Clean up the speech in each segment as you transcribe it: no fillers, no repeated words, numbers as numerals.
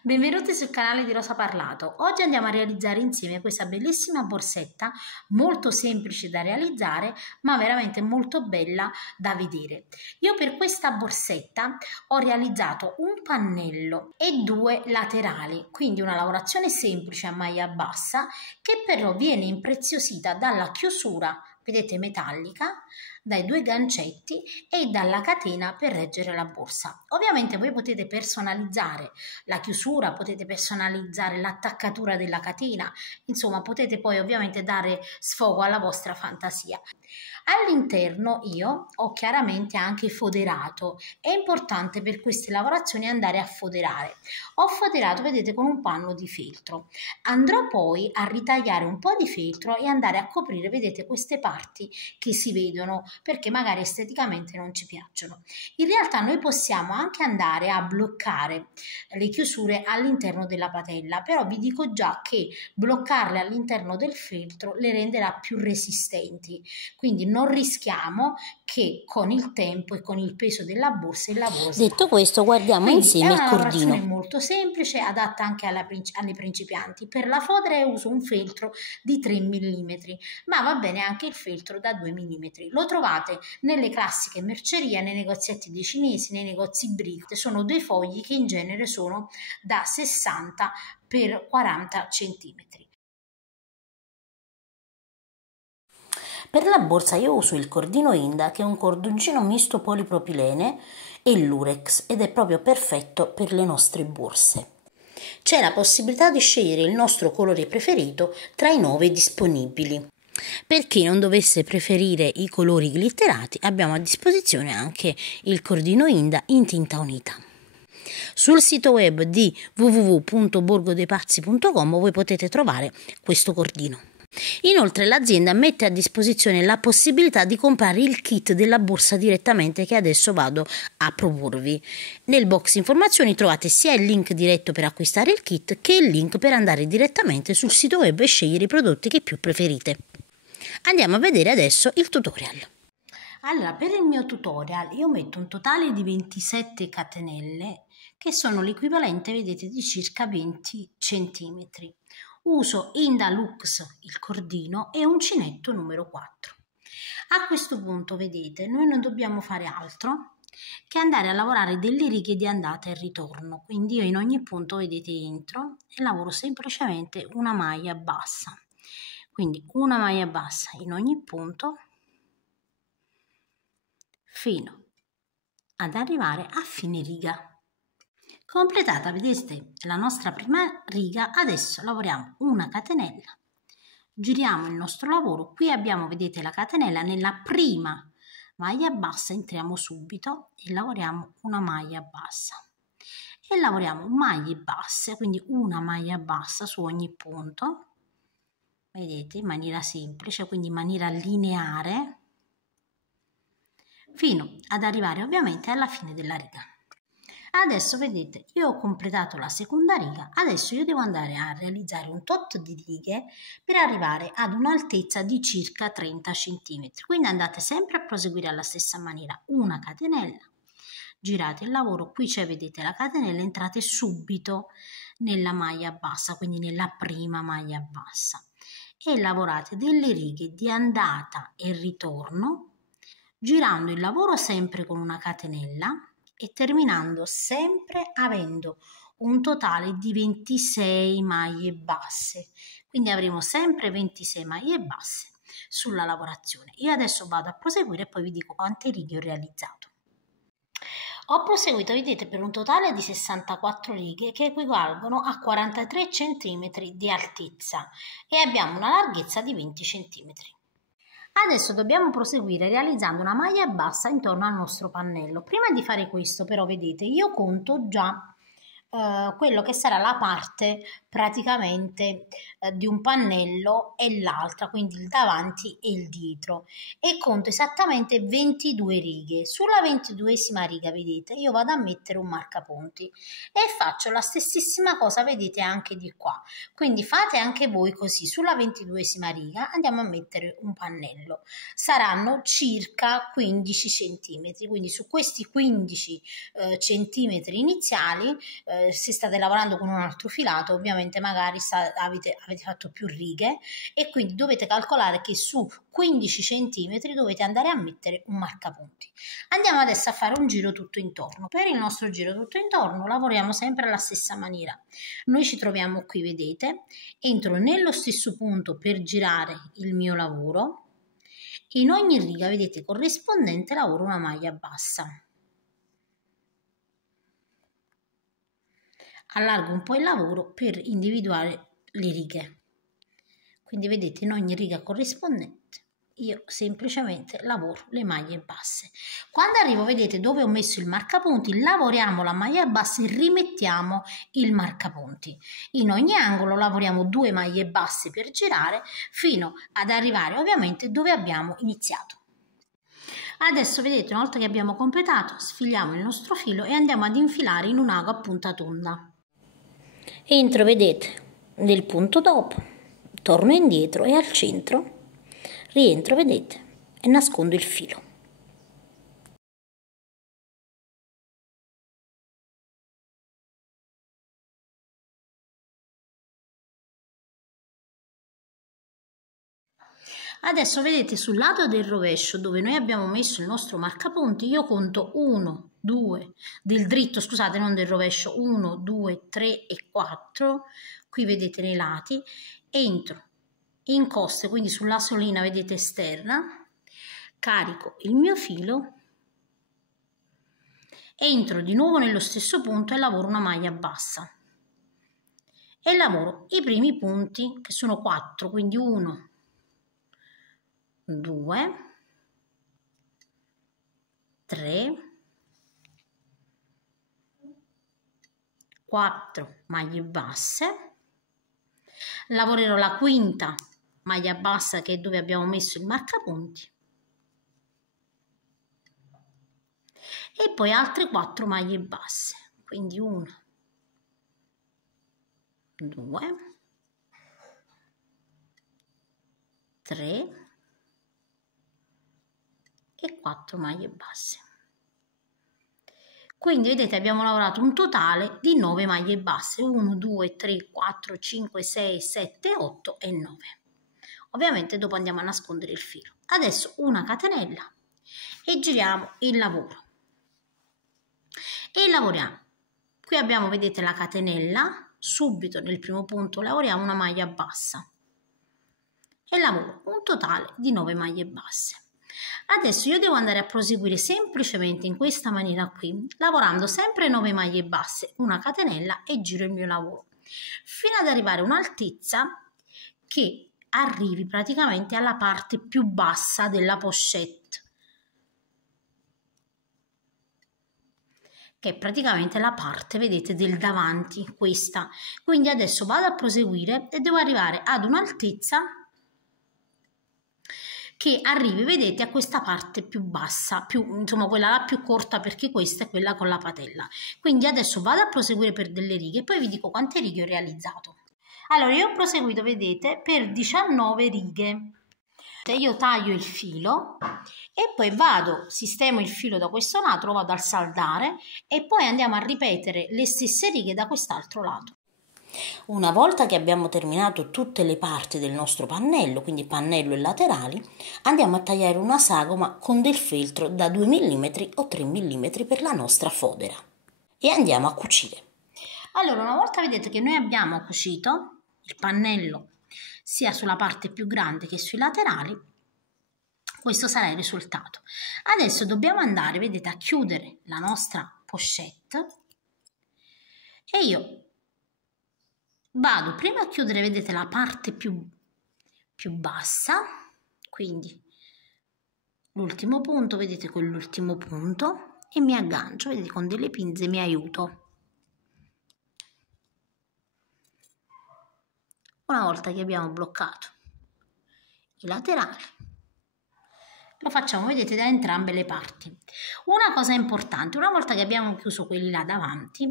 Benvenuti sul canale di Rosa Parlato. Oggi andiamo a realizzare insieme questa bellissima borsetta, molto semplice da realizzare, ma veramente molto bella da vedere. Io per questa borsetta ho realizzato un pannello e due laterali, quindi una lavorazione semplice a maglia bassa che però viene impreziosita dalla chiusura, vedete, metallica, dai due gancetti e dalla catena per reggere la borsa. Ovviamente voi potete personalizzare la chiusura, potete personalizzare l'attaccatura della catena, insomma potete poi ovviamente dare sfogo alla vostra fantasia. All'interno io ho chiaramente anche foderato. È importante per queste lavorazioni andare a foderare. Ho foderato, vedete, con un panno di feltro. Andrò poi a ritagliare un po' di feltro e andare a coprire, vedete, queste parti che si vedono perché magari esteticamente non ci piacciono. In realtà noi possiamo anche andare a bloccare le chiusure all'interno della patella, però vi dico già che bloccarle all'interno del feltro le renderà più resistenti, quindi non rischiamo che con il tempo e con il peso della borsa il lavoro si Detto questo, guardiamo quindi insieme il è una cordino. lavorazione molto semplice, adatta anche alle principianti. Per la fodera uso un feltro di 3 mm, ma va bene anche il feltro da 2 mm. Lo trovate nelle classiche mercerie, nei negozietti dei cinesi, nei negozi Brick. Sono dei fogli che in genere sono da 60 x 40 cm. Per la borsa io uso il cordino Inda, che è un cordoncino misto polipropilene e lurex ed è proprio perfetto per le nostre borse. C'è la possibilità di scegliere il nostro colore preferito tra i 9 disponibili. Per chi non dovesse preferire i colori glitterati, abbiamo a disposizione anche il cordino Inda in tinta unita. Sul sito web di www.borgodepazzi.com voi potete trovare questo cordino. Inoltre l'azienda mette a disposizione la possibilità di comprare il kit della borsa direttamente, che adesso vado a proporvi. Nel box informazioni trovate sia il link diretto per acquistare il kit che il link per andare direttamente sul sito web e scegliere i prodotti che più preferite. Andiamo a vedere adesso il tutorial. Allora, per il mio tutorial io metto un totale di 27 catenelle che sono l'equivalente, vedete, di circa 20 cm. Uso Indalux il cordino e uncinetto numero 4. A questo punto, vedete, noi non dobbiamo fare altro che andare a lavorare delle righe di andata e ritorno. Quindi io in ogni punto, vedete, entro e lavoro semplicemente una maglia bassa. Quindi una maglia bassa in ogni punto fino ad arrivare a fine riga. Completata, vedete, la nostra prima riga, adesso lavoriamo una catenella, giriamo il nostro lavoro, qui abbiamo, vedete, la catenella nella prima maglia bassa, entriamo subito e lavoriamo una maglia bassa e lavoriamo maglie basse, quindi una maglia bassa su ogni punto, vedete, in maniera semplice, quindi in maniera lineare, fino ad arrivare ovviamente alla fine della riga. Adesso vedete, io ho completato la seconda riga, adesso io devo andare a realizzare un tot di righe per arrivare ad un'altezza di circa 30 cm. Quindi andate sempre a proseguire alla stessa maniera, una catenella, girate il lavoro, qui c'è, vedete, la catenella, entrate subito nella maglia bassa, quindi nella prima maglia bassa e lavorate delle righe di andata e ritorno, girando il lavoro sempre con una catenella e terminando sempre avendo un totale di 26 maglie basse, quindi avremo sempre 26 maglie basse sulla lavorazione. Io adesso vado a proseguire e poi vi dico quante righe ho realizzato. Ho proseguito, vedete, per un totale di 64 righe che equivalgono a 43 cm di altezza e abbiamo una larghezza di 20 cm. Adesso dobbiamo proseguire realizzando una maglia bassa intorno al nostro pannello. Prima di fare questo, però, vedete, io conto già quello che sarà la parte praticamente di un pannello e l'altra, quindi il davanti e il dietro, e conto esattamente 22 righe. Sulla 22esima riga, vedete, io vado a mettere un marcapunti e faccio la stessissima cosa, vedete, anche di qua. Quindi fate anche voi così. Sulla 22esima riga andiamo a mettere un pannello, saranno circa 15 centimetri, quindi su questi 15 centimetri iniziali, se state lavorando con un altro filato, ovviamente magari avete fatto più righe, e quindi dovete calcolare che su 15 centimetri dovete andare a mettere un marcapunti. Andiamo adesso a fare un giro tutto intorno. Per il nostro giro tutto intorno lavoriamo sempre alla stessa maniera. Noi ci troviamo qui, vedete, entro nello stesso punto per girare il mio lavoro. In ogni riga, vedete, corrispondente lavoro una maglia bassa. Allargo un po' il lavoro per individuare le righe. Quindi vedete, in ogni riga corrispondente io semplicemente lavoro le maglie basse. Quando arrivo, vedete, dove ho messo il marcapunti, lavoriamo la maglia bassa e rimettiamo il marcapunti. In ogni angolo lavoriamo 2 maglie basse per girare fino ad arrivare ovviamente dove abbiamo iniziato. Adesso vedete, una volta che abbiamo completato, sfiliamo il nostro filo e andiamo ad infilare in un ago a punta tonda. Entro, vedete, nel punto dopo, torno indietro e al centro rientro, vedete, e nascondo il filo. Adesso vedete, sul lato del rovescio dove noi abbiamo messo il nostro marcapunti, io conto 1, 2, del dritto, scusate, non del rovescio, 1, 2, 3 e 4, qui vedete nei lati, entro in coste, quindi sulla solina, vedete, esterna, carico il mio filo, entro di nuovo nello stesso punto e lavoro una maglia bassa. E lavoro i primi punti, che sono 4, quindi 1, 2, 3, 4 maglie basse. Lavorerò la quinta maglia bassa, che è dove abbiamo messo il marcapunti, e poi altre 4 maglie basse, quindi 1, 2, 3 e 4 maglie basse. Quindi vedete, abbiamo lavorato un totale di 9 maglie basse, 1, 2, 3, 4, 5, 6, 7, 8 e 9. Ovviamente dopo andiamo a nascondere il filo. Adesso una catenella e giriamo il lavoro. E lavoriamo. Qui abbiamo, vedete, la catenella, subito nel primo punto lavoriamo una maglia bassa e lavoro un totale di 9 maglie basse. Adesso io devo andare a proseguire semplicemente in questa maniera qui, lavorando sempre 9 maglie basse, una catenella e giro il mio lavoro, fino ad arrivare a un'altezza che arrivi praticamente alla parte più bassa della pochette, che è praticamente la parte, vedete, del davanti, questa. Quindi adesso vado a proseguire e devo arrivare ad un'altezza che arrivi, vedete, a questa parte più bassa, insomma quella la più corta, perché questa è quella con la patella. Quindi adesso vado a proseguire per delle righe e poi vi dico quante righe ho realizzato. Allora, io ho proseguito, vedete, per 19 righe. Io taglio il filo e poi sistemo il filo da questo lato, lo vado a saldare e poi andiamo a ripetere le stesse righe da quest'altro lato. Una volta che abbiamo terminato tutte le parti del nostro pannello, quindi pannello e laterali, andiamo a tagliare una sagoma con del feltro da 2 mm o 3 mm per la nostra fodera e andiamo a cucire. Allora, una volta vedete che noi abbiamo cucito il pannello sia sulla parte più grande che sui laterali, questo sarà il risultato. Adesso dobbiamo andare, vedete, a chiudere la nostra pochette e io vado prima a chiudere, vedete, la parte più bassa, quindi l'ultimo punto, vedete, con l'ultimo punto, e mi aggancio, vedete, con delle pinze mi aiuto. Una volta che abbiamo bloccato i laterali, lo facciamo, vedete, da entrambe le parti. Una cosa importante, una volta che abbiamo chiuso quelli là davanti,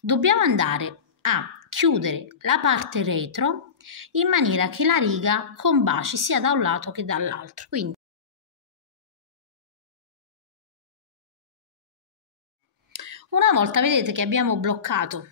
dobbiamo andare a chiudere la parte retro in maniera che la riga combaci sia da un lato che dall'altro. Quindi una volta vedete che abbiamo bloccato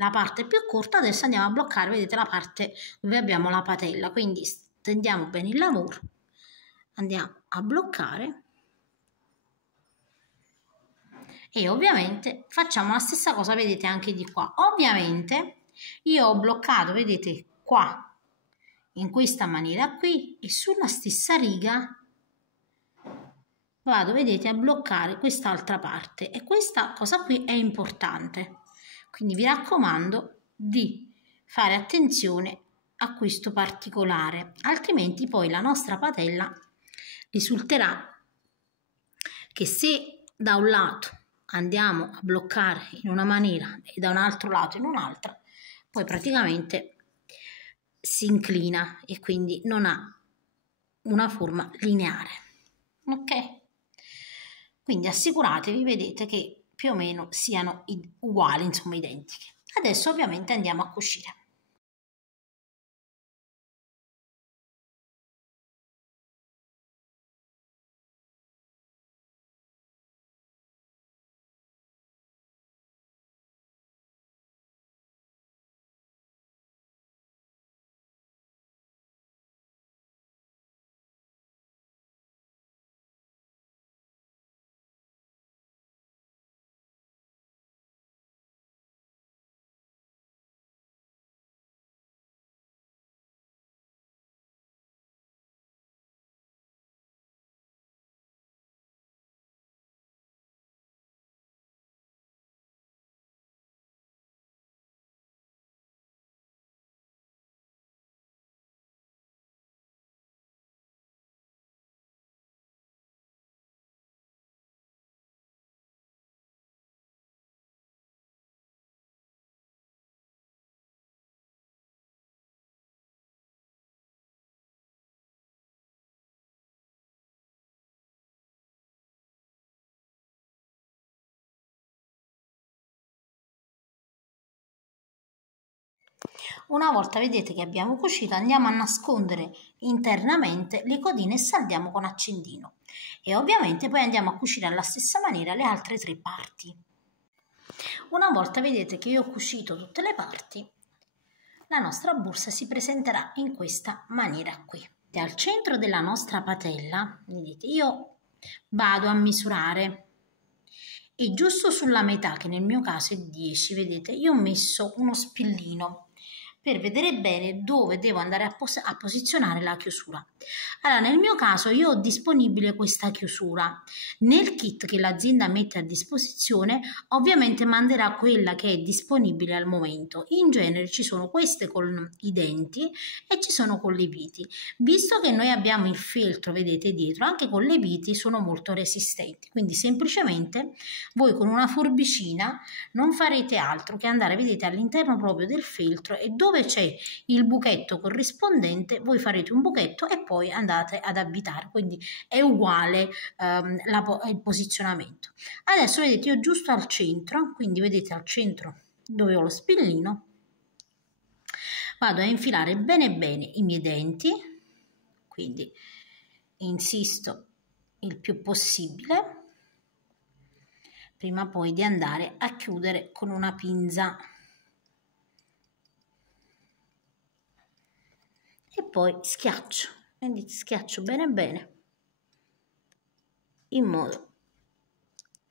la parte più corta, adesso andiamo a bloccare, vedete, la parte dove abbiamo la patella. Quindi stendiamo bene il lavoro, andiamo a bloccare e ovviamente facciamo la stessa cosa, vedete, anche di qua. Ovviamente io ho bloccato, vedete, qua in questa maniera qui, e sulla stessa riga vado, vedete, a bloccare quest'altra parte, e questa cosa qui è importante, quindi vi raccomando di fare attenzione a questo particolare, altrimenti poi la nostra patella risulterà che se da un lato andiamo a bloccare in una maniera e da un altro lato in un'altra, poi praticamente si inclina e quindi non ha una forma lineare. Ok? Quindi assicuratevi, vedete, che più o meno siano uguali, insomma identiche. Adesso ovviamente andiamo a cucire. Una volta vedete che abbiamo cucito, andiamo a nascondere internamente le codine e saldiamo con accendino. E ovviamente poi andiamo a cucire alla stessa maniera le altre 3 parti. Una volta vedete che io ho cucito tutte le parti, la nostra borsa si presenterà in questa maniera qui. E al centro della nostra patella, vedete, io vado a misurare e giusto sulla metà, che nel mio caso è 10, vedete, io ho messo uno spillino per vedere bene dove devo andare a posizionare la chiusura. Allora, nel mio caso io ho disponibile questa chiusura. Nel kit che l'azienda mette a disposizione, ovviamente manderà quella che è disponibile al momento. In genere ci sono queste con i denti e ci sono con le viti. Visto che noi abbiamo il feltro, vedete dietro, anche con le viti sono molto resistenti. Quindi semplicemente voi con una forbicina non farete altro che andare, vedete, all'interno proprio del feltro, e dove c'è il buchetto corrispondente voi farete un buchetto e poi andate ad avvitare, quindi è uguale il posizionamento. Adesso vedete, io giusto al centro, quindi vedete al centro dove ho lo spillino, vado a infilare bene bene i miei denti, quindi insisto il più possibile prima poi di andare a chiudere con una pinza. E poi schiaccio, quindi schiaccio bene bene in modo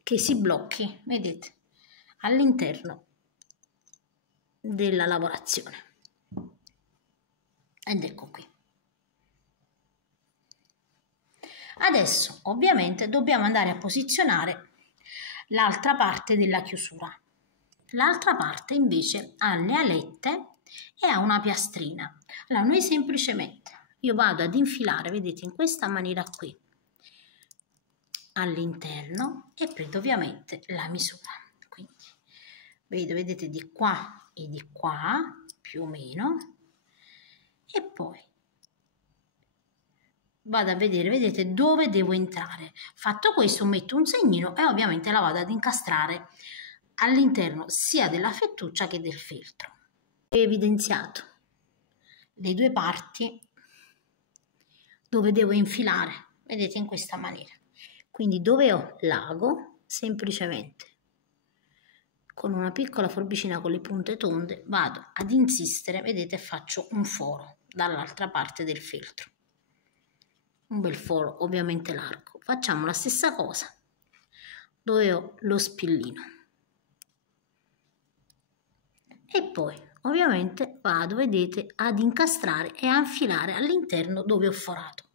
che si blocchi, vedete, all'interno della lavorazione. Ed ecco qui. Adesso ovviamente dobbiamo andare a posizionare l'altra parte della chiusura. L'altra parte invece ha le alette e ha una piastrina. Allora noi semplicemente, io vado ad infilare, vedete, in questa maniera qui all'interno e prendo ovviamente la misura. Quindi vedete di qua e di qua più o meno, e poi vado a vedere, vedete dove devo entrare. Fatto questo metto un segnino e ovviamente la vado ad incastrare all'interno sia della fettuccia che del feltro. Ho evidenziato le due parti dove devo infilare, vedete, in questa maniera. Quindi dove ho l'ago, semplicemente con una piccola forbicina con le punte tonde vado ad insistere, vedete, faccio un foro dall'altra parte del feltro, un bel foro ovviamente largo. Facciamo la stessa cosa dove ho lo spillino e poi ovviamente vado, vedete, ad incastrare e a infilare all'interno dove ho forato.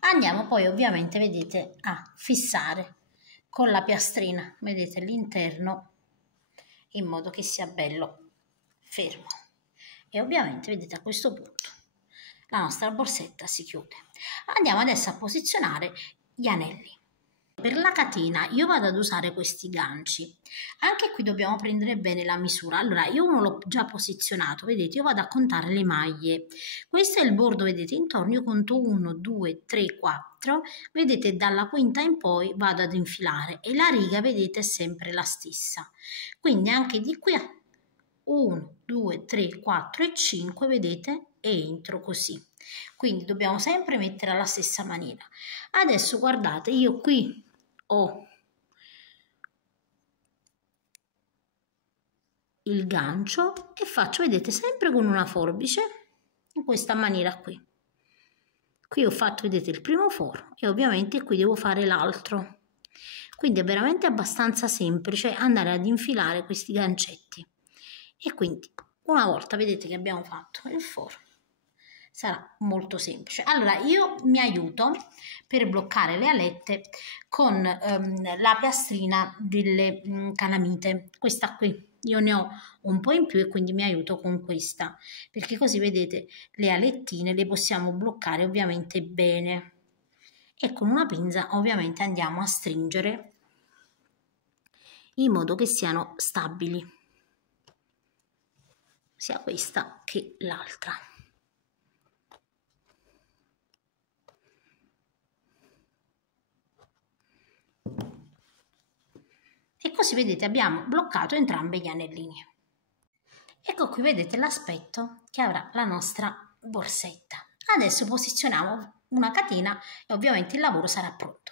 Andiamo poi ovviamente, vedete, a fissare con la piastrina, vedete, l'interno in modo che sia bello fermo. E ovviamente, vedete, a questo punto la nostra borsetta si chiude. Andiamo adesso a posizionare gli anelli. Per la catena io vado ad usare questi ganci. Anche qui dobbiamo prendere bene la misura. Allora, io uno l'ho già posizionato, vedete, io vado a contare le maglie. Questo è il bordo, vedete, intorno io conto 1, 2, 3, 4. Vedete, dalla quinta in poi vado ad infilare e la riga, vedete, è sempre la stessa. Quindi anche di qui 1, 2, 3, 4 e 5, vedete, e entro così. Quindi dobbiamo sempre mettere alla stessa maniera. Adesso guardate, io qui ho il gancio e faccio, vedete, sempre con una forbice in questa maniera qui. Qui ho fatto, vedete, il primo foro e ovviamente qui devo fare l'altro. Quindi è veramente abbastanza semplice andare ad infilare questi gancetti. E quindi una volta, vedete, che abbiamo fatto il foro, sarà molto semplice. Allora io mi aiuto per bloccare le alette con la piastrina delle calamite, questa qui. Io ne ho un po' in più e quindi mi aiuto con questa, perché così, vedete, le alettine le possiamo bloccare ovviamente bene. E con una pinza ovviamente andiamo a stringere in modo che siano stabili, sia questa che l'altra. E così, vedete, abbiamo bloccato entrambi gli anellini. Ecco qui, vedete l'aspetto che avrà la nostra borsetta. Adesso posizioniamo una catena e ovviamente il lavoro sarà pronto.